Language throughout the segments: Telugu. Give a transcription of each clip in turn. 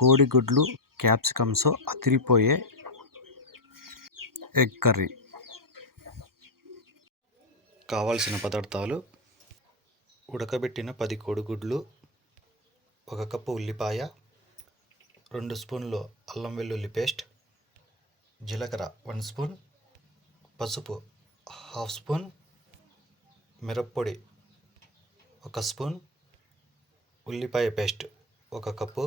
కోడిగుడ్లు క్యాప్సికమ్స్ అదిరిపోయే ఎగ్ కర్రీ. కావాల్సిన పదార్థాలు ఉడకబెట్టిన పది కోడిగుడ్లు ఒక కప్పు ఉల్లిపాయ రెండు స్పూన్లు అల్లం వెల్లుల్లి పేస్ట్ జీలకర్ర వన్ స్పూన్ పసుపు హాఫ్ స్పూన్ మిరప్పొడి ఒక స్పూన్ ఉల్లిపాయ పేస్ట్ ఒక కప్పు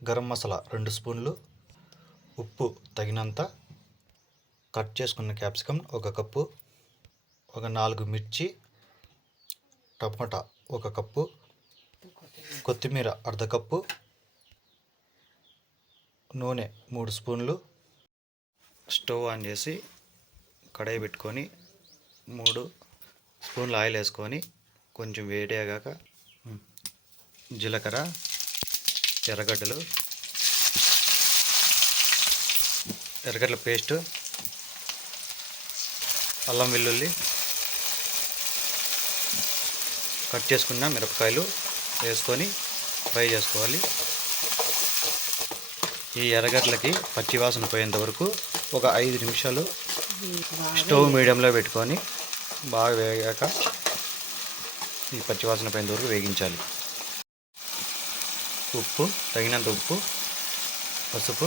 గరం మసాలా రెండు స్పూన్లు ఉప్పు తగినంత కట్ చేసుకున్న క్యాప్సికమ్ ఒక కప్పు ఒక నాలుగు మిర్చి టమాటా ఒక కప్పు కొత్తిమీర అర్ధ కప్పు నూనె మూడు స్పూన్లు స్టవ్ ఆన్ చేసి కడాయి పెట్టుకొని మూడు స్పూన్లు ఆయిల్ వేసుకొని కొంచెం వేడి అయ్యాక జీలకర్ర ఎర్రగడ్డలు ఎర్రగడ్డల పేస్ట్ అల్లం వెల్లుల్లి కట్ చేసుకున్న మిరపకాయలు వేసుకొని ఫ్రై చేసుకోవాలి. ఈ ఎర్రగడ్డలకి పచ్చివాసన పోయేంత వరకు ఒక ఐదు నిమిషాలు స్టవ్ మీడియంలో పెట్టుకొని బాగా వేగాక ఈ పచ్చివాసన పోయేంత వరకు వేగించాలి. ఉప్పు తగినంత ఉప్పు పసుపు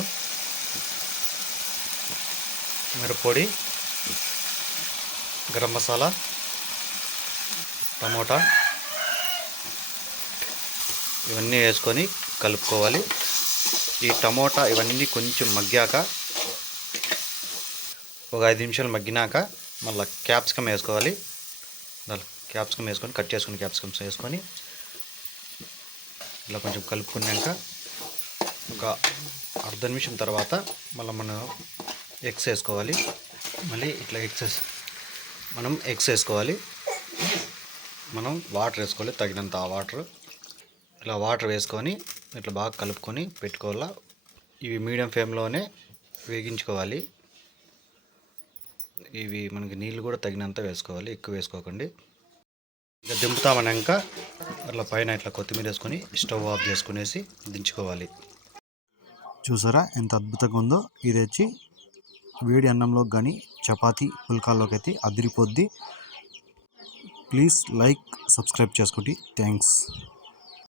మిరప్పొడి గరం మసాలా టమోటా ఇవన్నీ వేసుకొని కలుపుకోవాలి. ఈ టమోటా ఇవన్నీ కొంచెం మగ్గాక ఒక ఐదు నిమిషాలు మగ్గినాక మళ్ళీ క్యాప్సికమ్ వేసుకోవాలి. క్యాప్సికమ్ వేసుకొని కట్ చేసుకుని క్యాప్సికమ్స్ వేసుకొని ఇలా కొంచెం కలుపుకున్నాక ఒక అర్ధ నిమిషం తర్వాత మళ్ళీ మనం ఎగ్స్ వేసుకోవాలి. మళ్ళీ ఇట్లా ఎగ్స్ మనం ఎగ్స్ వేసుకోవాలి. మనం వాటర్ వేసుకోవాలి తగినంత ఆ వాటర్. ఇలా వాటర్ వేసుకొని ఇట్లా బాగా కలుపుకొని పెట్టుకోవాలా. ఇవి మీడియం ఫ్లేమ్లోనే వేగించుకోవాలి. ఇవి మనకి నీళ్ళు కూడా తగినంత వేసుకోవాలి ఎక్కువ వేసుకోకండి. ఇక దింపుతామన్నాక అట్లా పైన ఇట్లా కొత్తిమీర వేసుకొని స్టవ్ ఆఫ్ చేసుకునేసి దించుకోవాలి. చూసారా ఎంత అద్భుతంగా ఉందో? ఇది వచ్చి వేడి అన్నంలో కానీ చపాతీ పుల్కాల్లోకి అయితే అదిరిపోద్ది. ప్లీజ్ లైక్ సబ్స్క్రైబ్ చేసుకోండి. థ్యాంక్స్.